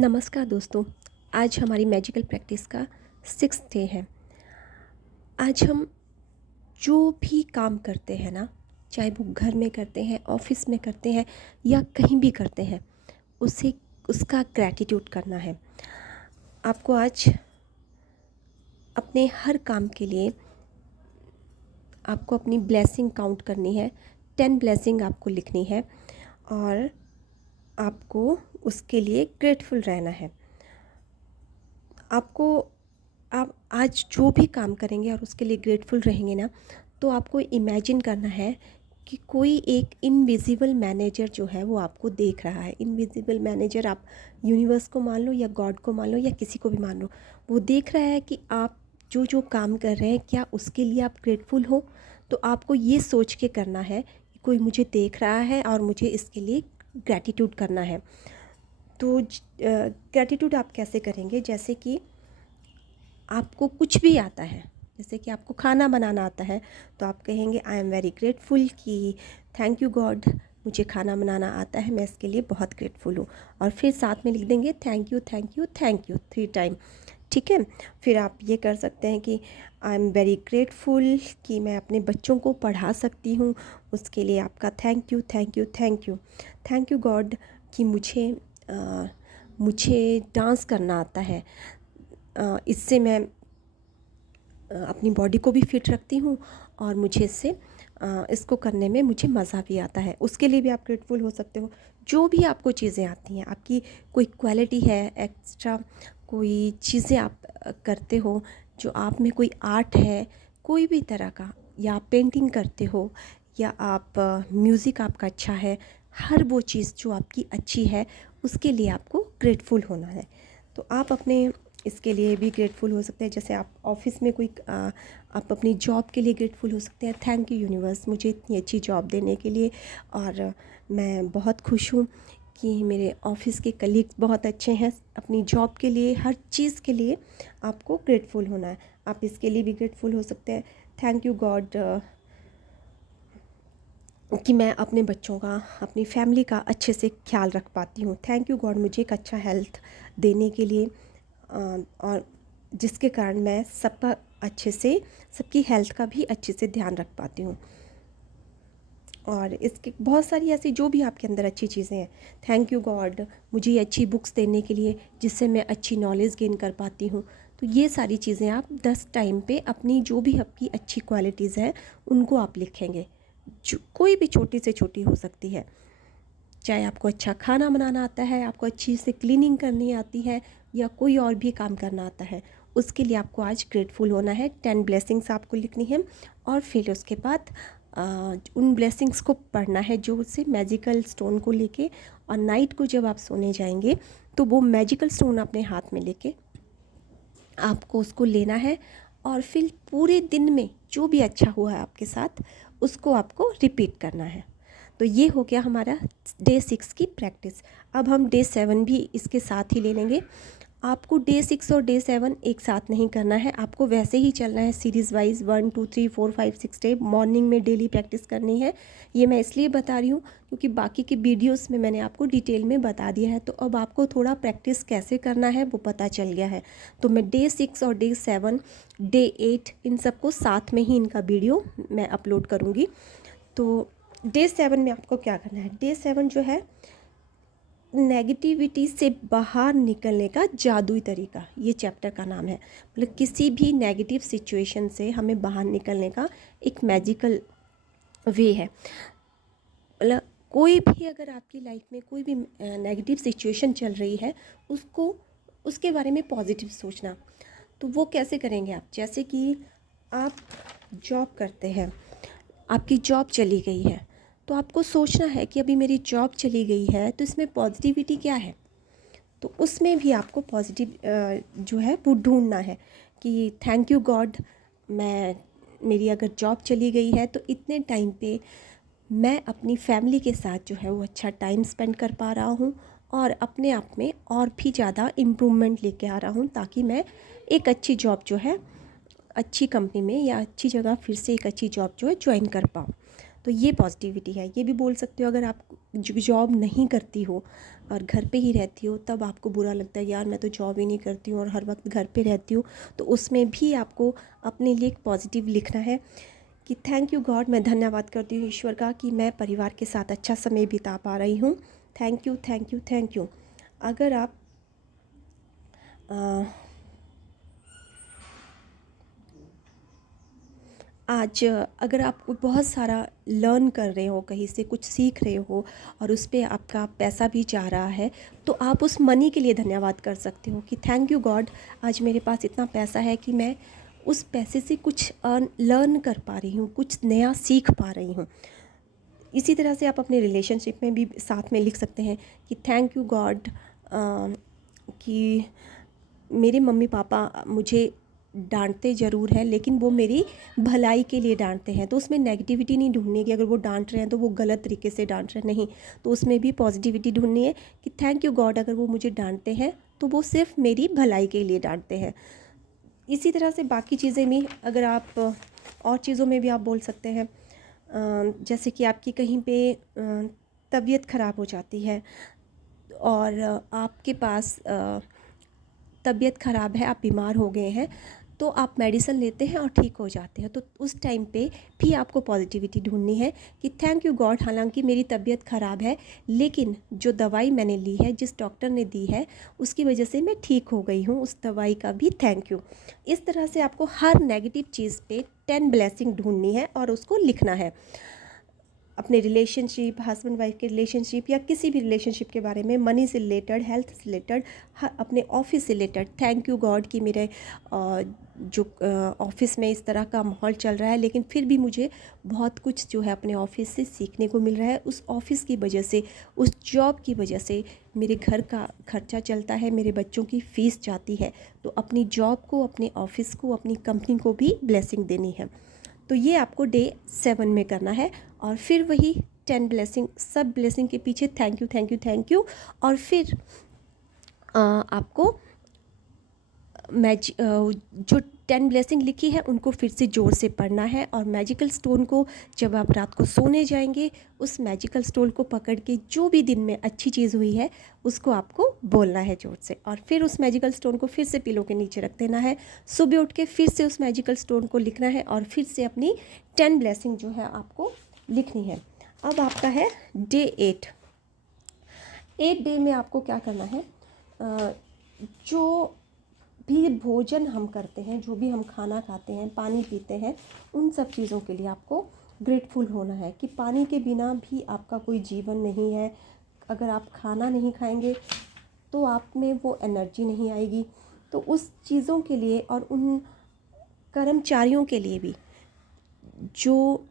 नमस्कार दोस्तों। आज हमारी मैजिकल प्रैक्टिस का 6th डे है। आज हम जो भी काम करते हैं ना, चाहे वो घर में करते हैं, ऑफिस में करते हैं या कहीं भी करते हैं, उसे उसका ग्रैटिट्यूड करना है। आपको आज अपने हर काम के लिए आपको अपनी ब्लेसिंग काउंट करनी है। 10 ब्लेसिंग आपको लिखनी है और आपको उसके लिए ग्रेटफुल रहना है। आप आज जो भी काम करेंगे और उसके लिए ग्रेटफुल रहेंगे ना, तो आपको इमेजिन करना है कि कोई एक इनविजिबल मैनेजर जो है वो आपको देख रहा है। इनविजिबल मैनेजर आप यूनिवर्स को मान लो या गॉड को मान लो या किसी को भी मान लो, वो देख रहा है कि आप जो जो काम कर रहे हैं क्या उसके लिए आप ग्रेटफुल हो। तो आपको ये सोच के करना है कि कोई मुझे देख रहा है और मुझे इसके लिए ग्रैटिट्यूड करना है। तो ग्रैटिट्यूड आप कैसे करेंगे? जैसे कि आपको कुछ भी आता है, जैसे कि आपको खाना बनाना आता है, तो आप कहेंगे आई एम वेरी ग्रेटफुल कि थैंक यू गॉड, मुझे खाना बनाना आता है, मैं इसके लिए बहुत ग्रेटफुल हूँ। और फिर साथ में लिख देंगे thank you thank you thank you 3 time. ठीक है। फिर आप ये कर सकते हैं कि आई एम वेरी ग्रेटफुल कि मैं अपने बच्चों को पढ़ा सकती हूँ, उसके लिए आपका thank you thank you thank you. Thank you God कि मुझे डांस करना आता है, इससे मैं अपनी बॉडी को भी फिट रखती हूँ और मुझे इससे इसको करने में मुझे मज़ा भी आता है, उसके लिए भी आप ग्रेटफुल हो सकते हो। जो भी आपको चीज़ें आती हैं, आपकी कोई क्वालिटी है एक्स्ट्रा, कोई चीज़ें आप करते हो, जो आप में कोई आर्ट है कोई भी तरह का, या आप पेंटिंग करते हो या आप म्यूज़िक आपका अच्छा है, हर वो चीज़ जो आपकी अच्छी है उसके लिए आपको ग्रेटफुल होना है। तो आप अपने इसके लिए भी ग्रेटफुल हो सकते हैं। जैसे आप ऑफिस में आप अपनी जॉब के लिए ग्रेटफुल हो सकते हैं। थैंक यू यूनिवर्स मुझे इतनी अच्छी जॉब देने के लिए, और मैं बहुत खुश हूँ कि मेरे ऑफिस के कलीग्स बहुत अच्छे हैं। अपनी जॉब के लिए, हर चीज़ के लिए आपको ग्रेटफुल होना है। आप इसके लिए भी ग्रेटफुल हो सकते हैं। थैंक यू गॉड कि मैं अपने बच्चों का, अपनी फैमिली का अच्छे से ख्याल रख पाती हूँ। थैंक यू गॉड मुझे एक अच्छा हेल्थ देने के लिए, और जिसके कारण मैं सबका अच्छे से, सबकी हेल्थ का भी अच्छे से ध्यान रख पाती हूँ। और इसके बहुत सारी ऐसी जो भी आपके अंदर अच्छी चीज़ें हैं। थैंक यू गॉड मुझे अच्छी बुक्स देने के लिए, जिससे मैं अच्छी नॉलेज गेन कर पाती हूँ। तो ये सारी चीज़ें आप 10 टाइम पे अपनी जो भी आपकी अच्छी क्वालिटीज़ हैं उनको आप लिखेंगे, जो कोई भी छोटी से छोटी हो सकती है। चाहे आपको अच्छा खाना बनाना आता है, आपको अच्छी से क्लीनिंग करनी आती है, या कोई और भी काम करना आता है, उसके लिए आपको आज ग्रेटफुल होना है। 10 ब्लेसिंग्स आपको लिखनी है और फिर उसके बाद उन ब्लेसिंग्स को पढ़ना है जो उससे मैजिकल स्टोन को लेके, और नाइट को जब आप सोने जाएंगे तो वो मैजिकल स्टोन अपने हाथ में लेके आपको उसको लेना है, और फिर पूरे दिन में जो भी अच्छा हुआ है आपके साथ उसको आपको रिपीट करना है। तो ये हो गया हमारा डे 6 की प्रैक्टिस। अब हम डे 7 भी इसके साथ ही ले लेंगे। आपको डे 6 और डे 7 एक साथ नहीं करना है, आपको वैसे ही चलना है सीरीज़ वाइज 1 2 3 4 5 6 डे मॉर्निंग में डेली प्रैक्टिस करनी है। ये मैं इसलिए बता रही हूँ क्योंकि बाकी के वीडियोस में मैंने आपको डिटेल में बता दिया है, तो अब आपको थोड़ा प्रैक्टिस कैसे करना है वो पता चल गया है। तो मैं डे 6 और डे 7 डे 8 इन सबको साथ में ही इनका वीडियो मैं अपलोड करूँगी। तो डे 7 में आपको क्या करना है? डे 7 जो है नेगेटिविटी से बाहर निकलने का जादुई तरीका, ये चैप्टर का नाम है। मतलब किसी भी नेगेटिव सिचुएशन से हमें बाहर निकलने का एक मैजिकल वे है। मतलब कोई भी अगर आपकी लाइफ में कोई भी नेगेटिव सिचुएशन चल रही है, उसको उसके बारे में पॉजिटिव सोचना। तो वो कैसे करेंगे आप? जैसे कि आप जॉब करते हैं, आपकी जॉब चली गई है, तो आपको सोचना है कि अभी मेरी जॉब चली गई है तो इसमें पॉजिटिविटी क्या है। तो उसमें भी आपको पॉजिटिव जो है वो ढूंढना है कि थैंक यू गॉड, मेरी अगर जॉब चली गई है तो इतने टाइम पे मैं अपनी फैमिली के साथ जो है वो अच्छा टाइम स्पेंड कर पा रहा हूँ, और अपने आप में और भी ज़्यादा इम्प्रूवमेंट लेके आ रहा हूँ, ताकि मैं एक अच्छी जॉब जो है, अच्छी कंपनी में या अच्छी जगह फिर से एक अच्छी जॉब जो है ज्वाइन कर पाऊँ। तो ये पॉजिटिविटी है। ये भी बोल सकते हो अगर आप जॉब नहीं करती हो और घर पे ही रहती हो, तब आपको बुरा लगता है यार मैं तो जॉब ही नहीं करती हूँ और हर वक्त घर पे रहती हूँ, तो उसमें भी आपको अपने लिए एक पॉजिटिव लिखना है कि थैंक यू गॉड, मैं धन्यवाद करती हूँ ईश्वर का कि मैं परिवार के साथ अच्छा समय बिता पा रही हूँ। Thank you thank you thank you. अगर आप आज अगर आप बहुत सारा लर्न कर रहे हो, कहीं से कुछ सीख रहे हो और उस पे आपका पैसा भी जा रहा है, तो आप उस मनी के लिए धन्यवाद कर सकते हो कि थैंक यू गॉड, आज मेरे पास इतना पैसा है कि मैं उस पैसे से कुछ लर्न कर पा रही हूँ, कुछ नया सीख पा रही हूँ। इसी तरह से आप अपने रिलेशनशिप में भी साथ में लिख सकते हैं कि थैंक यू गॉड कि मेरे मम्मी पापा मुझे डांटते ज़रूर हैं, लेकिन वो मेरी भलाई के लिए डांटते हैं। तो उसमें नेगेटिविटी नहीं ढूंढनी कि अगर वो डांट रहे हैं तो वो गलत तरीके से डांट रहे हैं, नहीं, तो उसमें भी पॉजिटिविटी ढूंढनी है कि थैंक यू गॉड, अगर वो मुझे डांटते हैं तो वो सिर्फ मेरी भलाई के लिए डांटते हैं। इसी तरह से बाकी चीज़ें भी, अगर आप और चीज़ों में भी आप बोल सकते हैं, जैसे कि आपकी कहीं पे तबीयत ख़राब हो जाती है और आपके पास तबीयत ख़राब है, आप बीमार हो गए हैं, तो आप मेडिसिन लेते हैं और ठीक हो जाते हैं, तो उस टाइम पे भी आपको पॉजिटिविटी ढूंढनी है कि थैंक यू गॉड, हालांकि मेरी तबीयत ख़राब है लेकिन जो दवाई मैंने ली है, जिस डॉक्टर ने दी है, उसकी वजह से मैं ठीक हो गई हूँ, उस दवाई का भी थैंक यू। इस तरह से आपको हर नेगेटिव चीज़ पे 10 ब्लेसिंग ढूंढनी है और उसको लिखना है। अपने रिलेशनशिप, हस्बैंड वाइफ के रिलेशनशिप या किसी भी रिलेशनशिप के बारे में, मनी से रिलेटेड, हेल्थ से रिलेटेड, अपने ऑफिस से रिलेटेड, थैंक यू गॉड कि मेरे जो ऑफिस में इस तरह का माहौल चल रहा है, लेकिन फिर भी मुझे बहुत कुछ जो है अपने ऑफिस से सीखने को मिल रहा है। उस ऑफिस की वजह से, उस जॉब की वजह से मेरे घर का खर्चा चलता है, मेरे बच्चों की फ़ीस जाती है, तो अपनी जॉब को, अपने ऑफिस को, अपनी कंपनी को भी ब्लेसिंग देनी है। तो ये आपको डे 7 में करना है और फिर वही 10 ब्लेसिंग, सब ब्लेसिंग के पीछे thank you thank you thank you, और फिर आपको जो 10 ब्लेसिंग लिखी है उनको फिर से जोर से पढ़ना है, और मैजिकल स्टोन को जब आप रात को सोने जाएंगे, उस मैजिकल स्टोन को पकड़ के जो भी दिन में अच्छी चीज़ हुई है उसको आपको बोलना है जोर से, और फिर उस मैजिकल स्टोन को फिर से पिलो के नीचे रख देना है। सुबह उठ के फिर से उस मैजिकल स्टोन को लिखना है और फिर से अपनी 10 ब्लेसिंग जो है आपको लिखनी है। अब आपका है डे 8 डे में आपको क्या करना है, जो भी भोजन हम करते हैं, जो भी हम खाना खाते हैं, पानी पीते हैं, उन सब चीज़ों के लिए आपको ग्रेटफुल होना है कि पानी के बिना भी आपका कोई जीवन नहीं है। अगर आप खाना नहीं खाएंगे तो आप में वो एनर्जी नहीं आएगी। तो उस चीज़ों के लिए और उन कर्मचारियों के लिए भी जो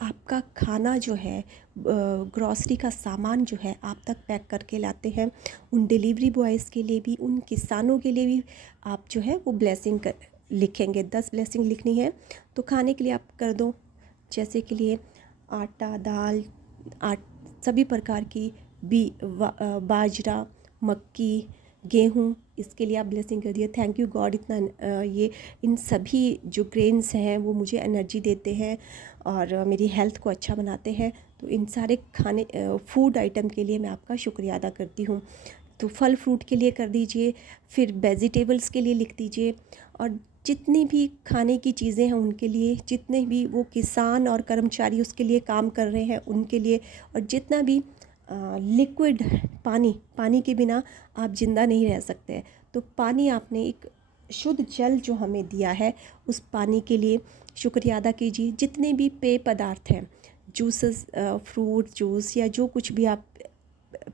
आपका खाना जो है, ग्रॉसरी का सामान जो है आप तक पैक करके लाते हैं, उन डिलीवरी बॉयज़ के लिए भी, उन किसानों के लिए भी आप जो है वो ब्लेसिंग लिखेंगे। 10 ब्लेसिंग लिखनी है। तो खाने के लिए आप कर दो, जैसे के लिए आटा, दाल, सभी प्रकार की बाजरा, मक्की, गेहूँ, इसके लिए आप ब्लेसिंग कर दिए। थैंक यू गॉड, इतना ये इन सभी जो ग्रेन्स हैं वो मुझे एनर्जी देते हैं और मेरी हेल्थ को अच्छा बनाते हैं। तो इन सारे खाने फूड आइटम के लिए मैं आपका शुक्रिया अदा करती हूँ। तो फल फ्रूट के लिए कर दीजिए, फिर वेजिटेबल्स के लिए लिख दीजिए, और जितनी भी खाने की चीज़ें हैं उनके लिए, जितने भी वो किसान और कर्मचारी उसके लिए काम कर रहे हैं उनके लिए, और जितना भी लिक्विड पानी के बिना आप ज़िंदा नहीं रह सकते। तो पानी आपने एक शुद्ध जल जो हमें दिया है, उस पानी के लिए शुक्रिया अदा कीजिए। जितने भी पेय पदार्थ हैं, जूसेस, फ्रूट जूस या जो कुछ भी आप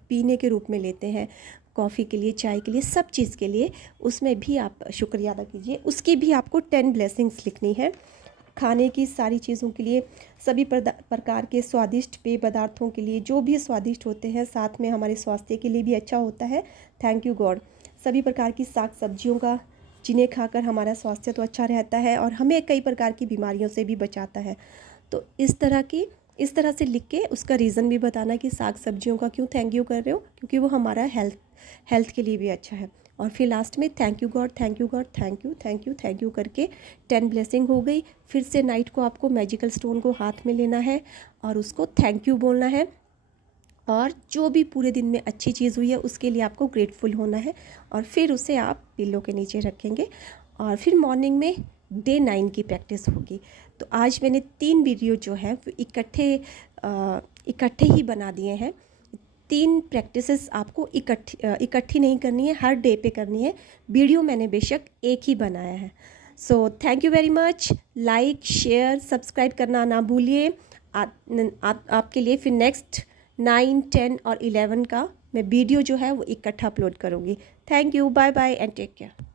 पीने के रूप में लेते हैं, कॉफ़ी के लिए, चाय के लिए, सब चीज़ के लिए, उसमें भी आप शुक्रिया अदा कीजिए। उसकी भी आपको 10 ब्लेसिंग्स लिखनी है। खाने की सारी चीज़ों के लिए, सभी प्रकार के स्वादिष्ट पेय पदार्थों के लिए, जो भी स्वादिष्ट होते हैं, साथ में हमारे स्वास्थ्य के लिए भी अच्छा होता है, थैंक यू गॉड। सभी प्रकार की साग सब्जियों का, जिन्हें खाकर हमारा स्वास्थ्य तो अच्छा रहता है और हमें कई प्रकार की बीमारियों से भी बचाता है। तो इस तरह से लिख के उसका रीज़न भी बताना कि साग सब्जियों का क्यों थैंक यू कर रहे हो, क्योंकि वो हमारा हेल्थ के लिए भी अच्छा है। और फिर लास्ट में thank you God, thank you God, thank you, thank you, thank you करके 10 ब्लेसिंग हो गई। फिर से नाइट को आपको मैजिकल स्टोन को हाथ में लेना है और उसको थैंक यू बोलना है, और जो भी पूरे दिन में अच्छी चीज़ हुई है उसके लिए आपको ग्रेटफुल होना है, और फिर उसे आप पिल्लो के नीचे रखेंगे। और फिर मॉर्निंग में डे 9 की प्रैक्टिस होगी। तो आज मैंने 3 वीडियो जो है वो इकट्ठे ही बना दिए हैं। 3 प्रैक्टिसेस आपको इकट्ठी नहीं करनी है, हर डे पे करनी है। वीडियो मैंने बेशक एक ही बनाया है। So thank you very much. Like, share, subscribe करना ना भूलिए। आपके लिए फिर नेक्स्ट 9, 10 और 11 का मैं वीडियो जो है वो इकट्ठा अपलोड करूँगी। Thank you, bye bye and take care.